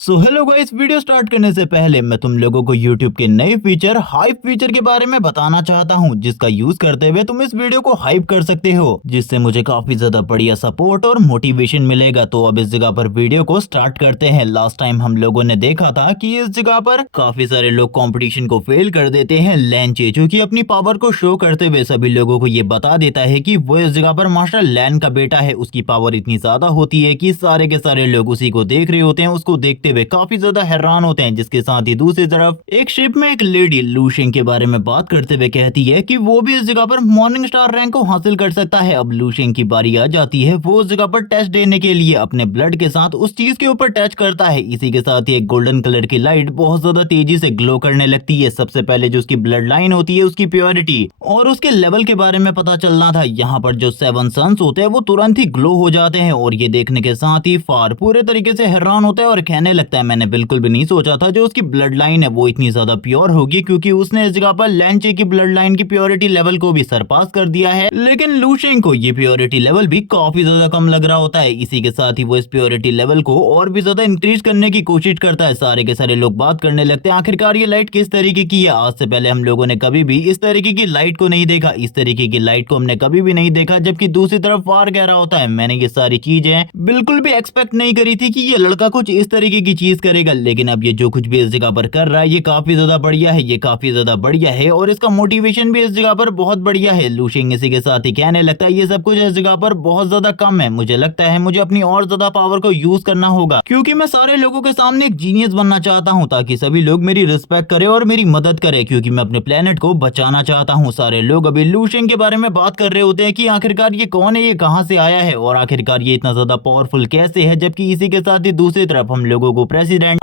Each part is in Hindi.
हेलो गाइस, वीडियो स्टार्ट करने से पहले मैं तुम लोगों को YouTube के नए फीचर हाइप फीचर के बारे में बताना चाहता हूं, जिसका यूज करते हुए तुम इस वीडियो को हाइप कर सकते हो, जिससे मुझे काफी ज्यादा बढ़िया सपोर्ट और मोटिवेशन मिलेगा। तो अब इस जगह पर वीडियो को स्टार्ट करते हैं। लास्ट टाइम हम लोगों ने देखा था कि इस जगह पर काफी सारे लोग कॉम्पिटिशन को फेल कर देते हैं। लैंचे जो की अपनी पावर को शो करते हुए सभी लोगों को ये बता देता है कि वो इस जगह पर मास्टर लैन का बेटा है। उसकी पावर इतनी ज्यादा होती है कि सारे के सारे लोग उसी को देख रहे होते हैं, उसको देखते हुए काफी ज्यादा हैरान होते हैं। जिसके साथ ही दूसरी तरफ एक शिप में एक लेडी लूशेंग के बारे में बात करते हुए कहती है कि वो भी इस जगह पर मॉर्निंग स्टार रैंक को हासिल कर सकता है। अब लूशेंग की बारी आ जाती है, वो उस जगह पर टेस्ट देने के लिए अपने ब्लड के साथ उस चीज के ऊपर टच करता है। इसी के साथ ही एक गोल्डन कलर की लाइट बहुत ज्यादा तेजी से ग्लो करने लगती है। सबसे पहले जो उसकी ब्लड लाइन होती है, उसकी प्योरिटी और उसके लेवल के बारे में पता चलना था। यहाँ पर जो 7 सन्स होते हैं वो तुरंत ही ग्लो हो जाते हैं, और ये देखने के साथ ही फार पूरे तरीके से हैरान होता है और कहने लगता है मैंने बिल्कुल भी नहीं सोचा था जो उसकी ब्लड लाइन है वो इतनी ज्यादा प्योर होगी, क्योंकि उसने इस जगह पर लैंचे की ब्लड लाइन की प्योरिटी लेवल को भी सरपास कर दिया है। लेकिन लूशेंग को ये प्योरिटी लेवल भी काफी ज्यादा कम लग रहा होता है। इसी के साथ ही वो इस प्योरिटी लेवल को और भी ज्यादा इंक्रीज करने की कोशिश करता है। सारे के सारे लोग बात करने लगते हैं आखिरकार ये लाइट किस तरीके की है। आज से पहले हम लोगों ने कभी भी इस तरीके की लाइट को नहीं देखा, इस तरीके की लाइट को हमने कभी भी नहीं देखा। जबकि दूसरी तरफ फार कह रहा होता है मैंने ये सारी चीजें बिल्कुल भी एक्सपेक्ट नहीं करी थी कि ये लड़का कुछ इस तरीके की चीज करेगा। लेकिन अब ये जो कुछ भी इस जगह पर कर रहा है ये काफी ज्यादा बढ़िया है, ये काफी ज्यादा बढ़िया है, और इसका मोटिवेशन भी इस जगह पर बहुत बढ़िया है। लूशेंग इसी के साथ ही कहने लगता है ये सब कुछ इस जगह पर बहुत ज्यादा कम है, मुझे लगता है मुझे अपनी और ज्यादा पावर को यूज करना होगा, क्योंकि मैं सारे लोगों के सामने एक जीनियस बनना चाहता हूँ, ताकि सभी लोग मेरी रिस्पेक्ट करें और मेरी मदद करें, क्योंकि मैं अपने प्लेनेट को बचाना चाहता हूँ। सारे लोग अभी लूशेंग के बारे में बात कर रहे होते हैं कि आखिरकार ये कौन है, ये कहाँ से आया है, और आखिरकार ये इतना ज्यादा पावरफुल कैसे है। जबकि इसी के साथ ही दूसरी तरफ हम लोगों को प्रेसिडेंट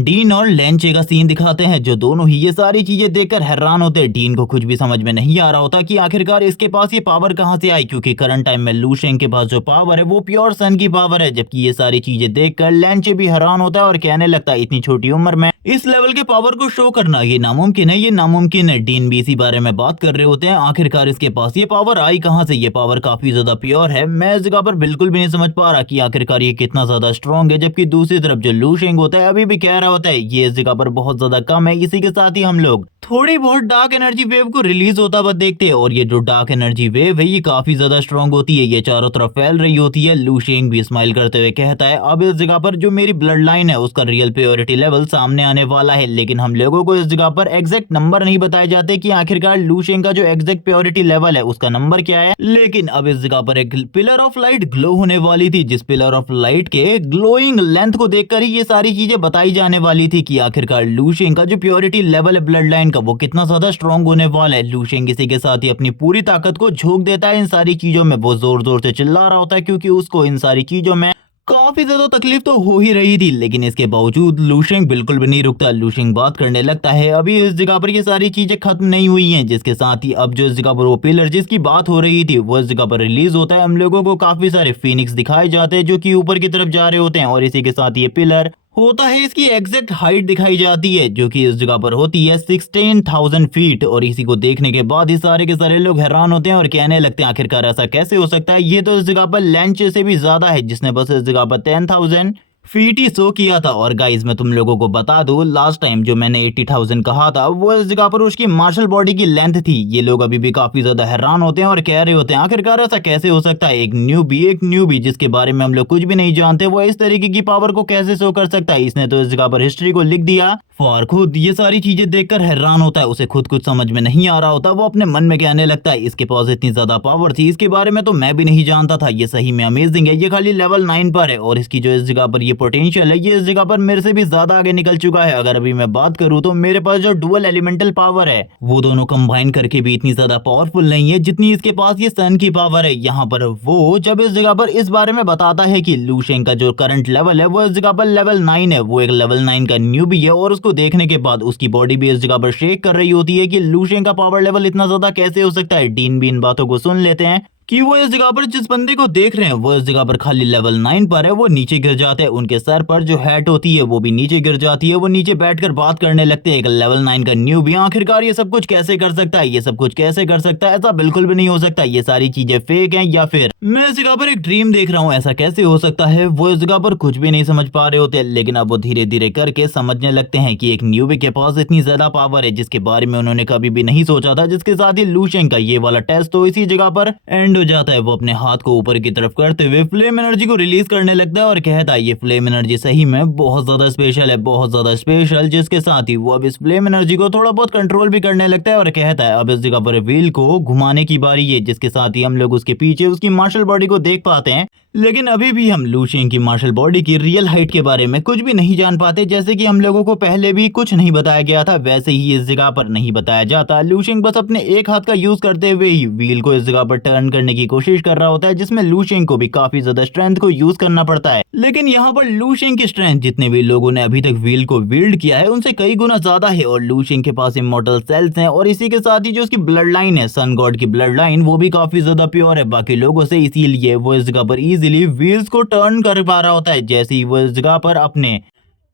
डीन और लैंचे का सीन दिखाते हैं, जो दोनों ही ये सारी चीजें देखकर हैरान होते हैं। डीन को कुछ भी समझ में नहीं आ रहा होता कि आखिरकार इसके पास ये पावर कहां से आई, क्योंकि करंट टाइम में लूशेंग के पास जो पावर है वो प्योर सन की पावर है। जबकि ये सारी चीजें देखकर लैंचे भी हैरान होता है और कहने लगता है इतनी छोटी उम्र में इस लेवल के पावर को शो करना ये नामुमकिन है, ये नामुमकिन है। डीन भी इसी बारे में बात कर रहे होते हैं आखिरकार इसके पास ये पावर आई कहां से। ये पावर काफी ज्यादा प्योर है, मैं इस जगह पर बिल्कुल भी नहीं समझ पा रहा कि आखिरकार ये कितना ज्यादा स्ट्रॉन्ग है। जबकि दूसरी तरफ जो लूशेंग होता है अभी भी कह रहा होता है ये इस जगह पर बहुत ज्यादा कम है। इसी के साथ ही हम लोग थोड़ी बहुत डार्क एनर्जी वेव को रिलीज होता हुआ देखते हैं, और ये जो डार्क एनर्जी वेव है ये काफी ज्यादा स्ट्रॉन्ग होती है, ये चारों तरफ फैल रही होती है। लूशेंग भी स्माइल करते हुए कहता है अब इस जगह पर जो मेरी ब्लड लाइन है उसका रियल प्योरिटी लेवल सामने आने वाला है। लेकिन हम लोगों को इस जगह पर एग्जैक्ट नंबर नहीं बताए जाते कि आखिरकार लूशेंग का जो एग्जैक्ट प्योरिटी लेवल है उसका नंबर क्या है। लेकिन अब इस जगह पर एक पिलर ऑफ लाइट ग्लो होने वाली थी, जिस पिलर ऑफ लाइट के ग्लोइंग लेंथ को देखकर ही ये सारी चीजें बताई जाने वाली थी कि आखिरकार लूशेंग का जो प्योरिटी लेवल है ब्लड लाइन का वो कितना ज्यादा स्ट्रॉन्ग होने वाला है। लूशेंग इसी के साथ ही अपनी पूरी ताकत को झोंक देता है इन सारी चीजों में। वो जोर जोर से चिल्ला रहा होता है क्योंकि उसको इन सारी चीजों में काफी ज्यादा तकलीफ तो हो ही रही थी, लेकिन इसके बावजूद लूशेंग बिल्कुल भी नहीं रुकता। लूशेंग बात करने लगता है अभी इस जगह पर ये सारी चीजें खत्म नहीं हुई हैं। जिसके साथ ही अब जो इस जगह पर वो पिलर जिसकी बात हो रही थी वो इस जगह पर रिलीज होता है। हम लोगों को काफी सारे फीनिक्स दिखाए जाते हैं जो कि ऊपर की तरफ जा रहे होते हैं, और इसी के साथ ये पिलर होता है इसकी एग्जैक्ट हाइट दिखाई जाती है जो कि इस जगह पर होती है 16,000 फीट। और इसी को देखने के बाद ही सारे के सारे लोग हैरान होते हैं और कहने लगते हैं आखिरकार ऐसा कैसे हो सकता है, ये तो इस जगह पर लैंचे से भी ज्यादा है, जिसने बस इस जगह पर 10,000 फीट ही शो किया था। और गाइस मैं तुम लोगों को बता दूं लास्ट टाइम जो मैंने 80,000 कहा था वो इस जगह पर उसकी मार्शल बॉडी की लेंथ थी। ये लोग अभी भी काफी ज्यादा हैरान होते हैं और कह रहे होते हैं आखिरकार ऐसा कैसे हो सकता है, एक न्यूबी जिसके बारे में हम लोग कुछ भी नहीं जानते वो इस तरीके की पावर को कैसे शो कर सकता है। इसने तो इस जगह पर हिस्ट्री को लिख दिया। फॉर खुद ये सारी चीजें देखकर हैरान होता है, उसे खुद कुछ समझ में नहीं आ रहा होता। वो अपने मन में कहने लगता है इसके पास इतनी ज्यादा पावर थी, इसके बारे में तो मैं भी नहीं जानता था, ये सही में अमेजिंग है। ये खाली लेवल 9 पर है और इसकी जो इस जगह पर ये पोटेंशियल है ये इस जगह पर मेरे से भी ज्यादा आगे निकल चुका है। अगर अभी मैं बात करूं तो मेरे पास जो डुअल एलिमेंटल पावर है वो दोनों कंबाइन करके भी इतनी ज्यादा पावरफुल नहीं है जितनी इसके पास ये सन की पावर है। यहाँ पर वो जब इस जगह पर इस बारे में बताता है कि लूशेंग का जो करंट लेवल है वो इस जगह पर लेवल 9 है, वो एक लेवल 9 का न्यूबी है, और उसको देखने के बाद उसकी बॉडी भी इस जगह पर शेक कर रही होती है कि लूशेंग का पावर लेवल इतना ज्यादा कैसे हो सकता है। डीन भी इन बातों को सुन लेते हैं कि वो इस जगह पर जिस बंदे को देख रहे हैं वो इस जगह पर खाली लेवल 9 पर है, वो नीचे गिर जाते हैं। उनके सर पर जो हैट होती है वो भी नीचे गिर जाती है। वो नीचे बैठकर बात करने लगते हैं एक लेवल 9 का न्यू भी। आखिरकार ये सब कुछ कैसे कर सकता है, ये सब कुछ कैसे कर सकता है? ऐसा बिल्कुल भी नहीं हो सकता। ये सारी चीजें फेक हैं या फिर मैं इस जगह पर एक ड्रीम देख रहा हूँ, ऐसा कैसे हो सकता है? वो इस जगह पर कुछ भी नहीं समझ पा रहे होते, लेकिन अब वो धीरे धीरे करके समझने लगते हैं कि एक न्यूबी के पास इतनी ज्यादा पावर है जिसके बारे में उन्होंने कभी भी नहीं सोचा था। जिसके साथ ही लू शेंग का ये वाला टेस्ट तो इसी जगह पर एंड हो जाता है। वो अपने हाथ को ऊपर की तरफ करते हुए फ्लेम एनर्जी को रिलीज करने लगता है और कहता है ये फ्लेम एनर्जी सही में बहुत ज्यादा स्पेशल है, बहुत ज्यादा स्पेशल। जिसके साथ ही वो अब इस फ्लेम एनर्जी को थोड़ा बहुत कंट्रोल भी करने लगता है और कहता है अब इस जगह पर व्हील को घुमाने की बारी है। जिसके साथ ही हम लोग उसके पीछे उसकी मार्शल बॉडी को देख पाते हैं, लेकिन अभी भी हम लू शेंग की मार्शल बॉडी की रियल हाइट के बारे में कुछ भी नहीं जान पाते। जैसे कि हम लोगों को पहले भी कुछ नहीं बताया गया था, वैसे ही इस जगह पर नहीं बताया जाता। लू शेंग बस अपने एक हाथ का यूज करते हुए ही व्हील को इस जगह पर टर्न करने की कोशिश कर रहा होता है, जिसमें लू शेंग को भी काफी ज्यादा स्ट्रेंथ को यूज करना पड़ता है। लेकिन यहाँ पर लू शेंग की स्ट्रेंथ जितने भी लोगों ने अभी तक व्हील को विल्ड किया है उनसे कई गुना ज्यादा है। और लू शेंग के पास इमॉर्टल सेल्स हैं और इसी के साथ ही जो उसकी ब्लड लाइन है, सन गॉड की ब्लड लाइन, वो भी काफी ज्यादा प्योर है बाकी लोगों से। इसीलिए वो इस जगह पर इजीली व्हील्स को टर्न कर पा रहा होता है। जैसे ही वो इस जगह पर अपने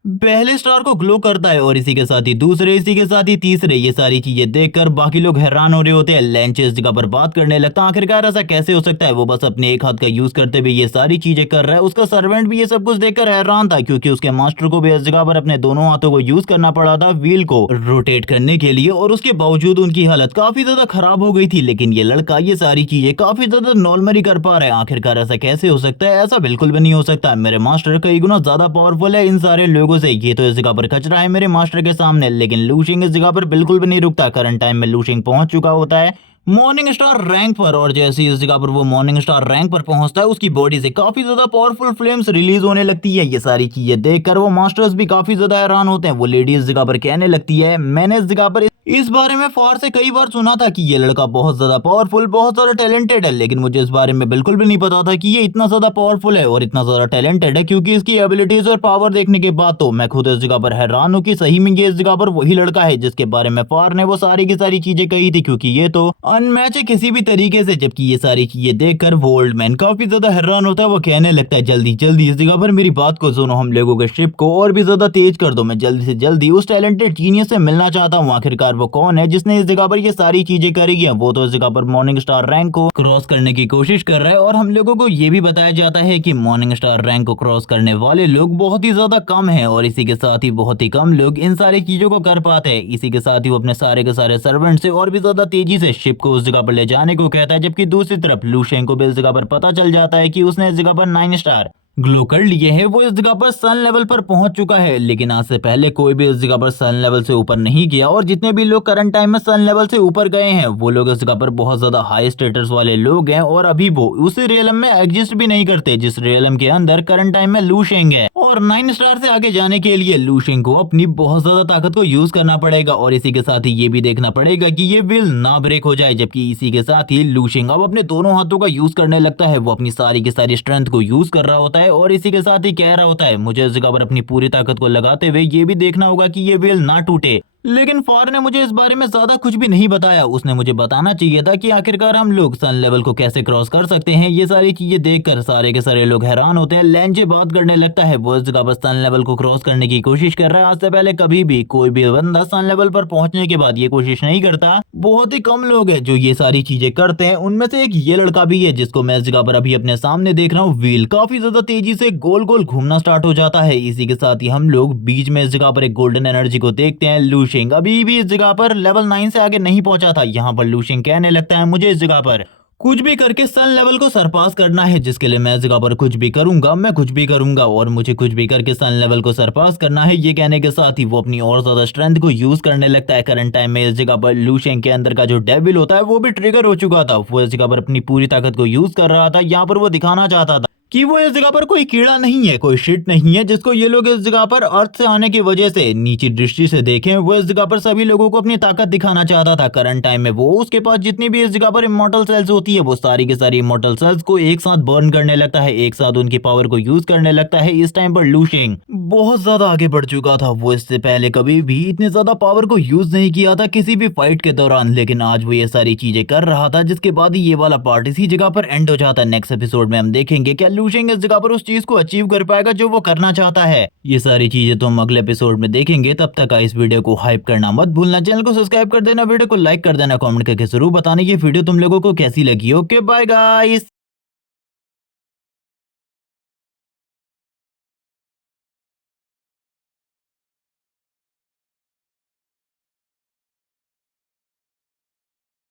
पहले स्टार को ग्लो करता है और इसी के साथ ही दूसरे, इसी के साथ ही तीसरे, ये सारी चीजें देखकर बाकी लोग हैरान हो रहे होते हैं। लेंच इस जगह पर बात करने लगता है आखिरकार ऐसा कैसे हो सकता है? वो बस अपने एक हाथ का यूज करते हुए ये सारी चीजें कर रहा है। उसका सर्वेंट भी ये सब कुछ देखकर हैरान था, क्योंकि उसके मास्टर को भी इस जगह पर अपने दोनों हाथों को यूज करना पड़ा था व्हील को रोटेट करने के लिए, और उसके बावजूद उनकी हालत काफी ज्यादा खराब हो गई थी। लेकिन ये लड़का ये सारी चीजें काफी ज्यादा नॉर्मली कर पा रहा है। आखिरकार ऐसा कैसे हो सकता है? ऐसा बिल्कुल भी नहीं हो सकता। मेरे मास्टर कई गुना ज्यादा पावरफुल है इन सारे लोगों से। ये तो इस जगह पर कचरा है मेरे मास्टर के सामने। लेकिन लू शेंग इस जगह पर बिल्कुल भी नहीं रुकता। करंट टाइम में लू शेंग पहुंच चुका होता है मॉर्निंग स्टार रैंक पर, और जैसे ही इस जगह पर वो मॉर्निंग स्टार रैंक पर पहुंचता है उसकी बॉडी से काफी ज्यादा पावरफुल फ्लेम्स रिलीज होने लगती है। ये सारी चीजें देखकर वो मास्टर्स भी काफी ज्यादा हैरान होते हैं। वो लेडी इस जगह पर कहने लगती है मैंने इस जगह पर इस बारे में फार से कई बार सुना था कि ये लड़का बहुत ज्यादा पावरफुल, बहुत ज्यादा टैलेंटेड है, लेकिन मुझे इस बारे में बिल्कुल भी नहीं पता था कि ये इतना ज्यादा पावरफुल है और इतना ज्यादा टैलेंटेड है। क्योंकि इसकी एबिलिटीज और पावर देखने के बाद तो मैं खुद इस जगह पर हैरान हूँ कि सही में ये इस जगह पर वही लड़का है जिसके बारे में फार ने वो सारी की सारी चीजें कही थी। क्योंकि ये तो अनमैच है किसी भी तरीके से। जबकि ये सारी चीजें देखकर वो ओल्ड मैन काफी ज्यादा हैरान होता है। वो कहने लगता है जल्दी जल्दी इस जगह पर मेरी बात को सुनो, हम लोगों के शिप को और भी ज्यादा तेज कर दो। मैं जल्दी से जल्दी उस टैलेंटेड जीनियस से मिलना चाहता हूँ। आखिरकार वो कौन है जिसने इस जगह पर ये सारी चीजें करी है? वो तो इस जगह पर मॉर्निंग स्टार रैंक को क्रॉस करने की कोशिश कर रहा है। और हम लोगों को ये भी बताया जाता है कि मॉर्निंग स्टार रैंक को क्रॉस करने वाले लोग बहुत ही ज्यादा कम हैं, और इसी के साथ ही बहुत ही कम लोग इन सारी चीजों को कर पाते हैं। इसी के साथ ही वो अपने सारे के सारे सर्वेंट से और भी ज्यादा तेजी से शिप को उस जगह पर ले जाने को कहता है। जबकि दूसरी तरफ लू शेंग को भी इस जगह पर पता चल जाता है कि उसने इस जगह पर 9 स्टार ग्लो कर लिए हैं। वो इस जगह पर सन लेवल पर पहुंच चुका है, लेकिन आज से पहले कोई भी इस जगह पर सन लेवल से ऊपर नहीं गया। और जितने भी लोग करंट टाइम में सन लेवल से ऊपर गए हैं वो लोग इस जगह पर बहुत ज्यादा हाई स्टेटस वाले लोग हैं, और अभी वो उस रियलम में एग्जिस्ट भी नहीं करते जिस रियलम के अंदर करंट टाइम में लू शेंग है। और 9 स्टार से आगे जाने के लिए लू शेंग को अपनी बहुत ज्यादा ताकत को यूज करना पड़ेगा, और इसी के साथ ही ये भी देखना पड़ेगा कि ये व्हील ना ब्रेक हो जाए। जबकि इसी के साथ ही लू शेंग अब अपने दोनों हाथों का यूज करने लगता है। वो अपनी सारी की सारी स्ट्रेंथ को यूज कर रहा होता है, और इसी के साथ कह रहा होता है मुझे इस जगह पर अपनी पूरी ताकत को लगाते हुए ये भी देखना होगा कि ये व्हील ना टूटे। लेकिन फार ने मुझे इस बारे में ज्यादा कुछ भी नहीं बताया। उसने मुझे बताना चाहिए था कि आखिरकार हम लोग सन लेवल को कैसे क्रॉस कर सकते हैं। ये सारी चीजें देखकर सारे के सारे लोग हैरान होते हैं। लेंजे बात करने लगता है वो इस जगह पर सन लेवल को क्रॉस करने की कोशिश कर रहा है। आज से पहले कभी भी कोई भी बंदा सन लेवल पर पहुंचने के बाद ये कोशिश नहीं करता। बहुत ही कम लोग हैं जो ये सारी चीजें करते हैं। उनमें से एक ये लड़का भी है जिसको मैं इस जगह पर अभी अपने सामने देख रहा हूँ। व्हील काफी ज्यादा तेजी से गोल गोल घूमना स्टार्ट हो जाता है। इसी के साथ ही हम लोग बीच में इस जगह पर एक गोल्डन एनर्जी को देखते हैं। लू शेंग अभी भी इस जगह पर लेवल 9 से आगे नहीं पहुंचा था। यहाँ पर लू शेंग कहने लगता है मुझे इस जगह पर कुछ भी करके सन लेवल को सरपास करना है, जिसके लिए मैं इस जगह पर कुछ भी करूंगा, मैं कुछ भी करूंगा, और मुझे कुछ भी करके सन लेवल को सरपास करना है। ये कहने के साथ ही वो अपनी और ज्यादा स्ट्रेंथ को यूज करने लगता है। करंट टाइम में इस जगह पर लू शेंग के अंदर का जो डेविल होता है वो भी ट्रिगर हो चुका था। वो इस जगह पर अपनी पूरी ताकत को यूज कर रहा था। यहाँ पर वो दिखाना चाहता था कि वो इस जगह पर कोई कीड़ा नहीं है, कोई शिट नहीं है जिसको ये लोग इस जगह पर अर्थ से आने की वजह से नीची दृष्टि से देखें। वो इस जगह पर सभी लोगों को अपनी ताकत दिखाना चाहता था। करंट टाइम में वो उसके पास जितनी भी इस जगह पर इमॉर्टल सेल्स होती है वो सारी की सारी इमॉर्टल सेल्स को एक साथ बर्न करने लगता है, एक साथ उनकी पावर को यूज करने लगता है। इस टाइम पर लूशिंग बहुत ज्यादा आगे बढ़ चुका था। वो इससे पहले कभी भी इतनी ज्यादा पावर को यूज नहीं किया था किसी भी फाइट के दौरान, लेकिन आज वो ये सारी चीजें कर रहा था, जिसके बाद ही ये वाला पार्ट इसी जगह पर एंड हो जाता है। नेक्स्ट एपिसोड में हम देखेंगे क्या लूशिंग इस जगह पर उस चीज को अचीव कर पाएगा जो वो करना चाहता है। ये सारी चीजें तो हम अगले एपिसोड में देखेंगे। तब तक इस वीडियो को हाइप करना मत भूलना, चैनल को सब्सक्राइब कर देना, वीडियो को लाइक कर देना, कमेंट करके जरूर बताना ये वीडियो तुम लोगों को कैसी लगी। Okay bye guys.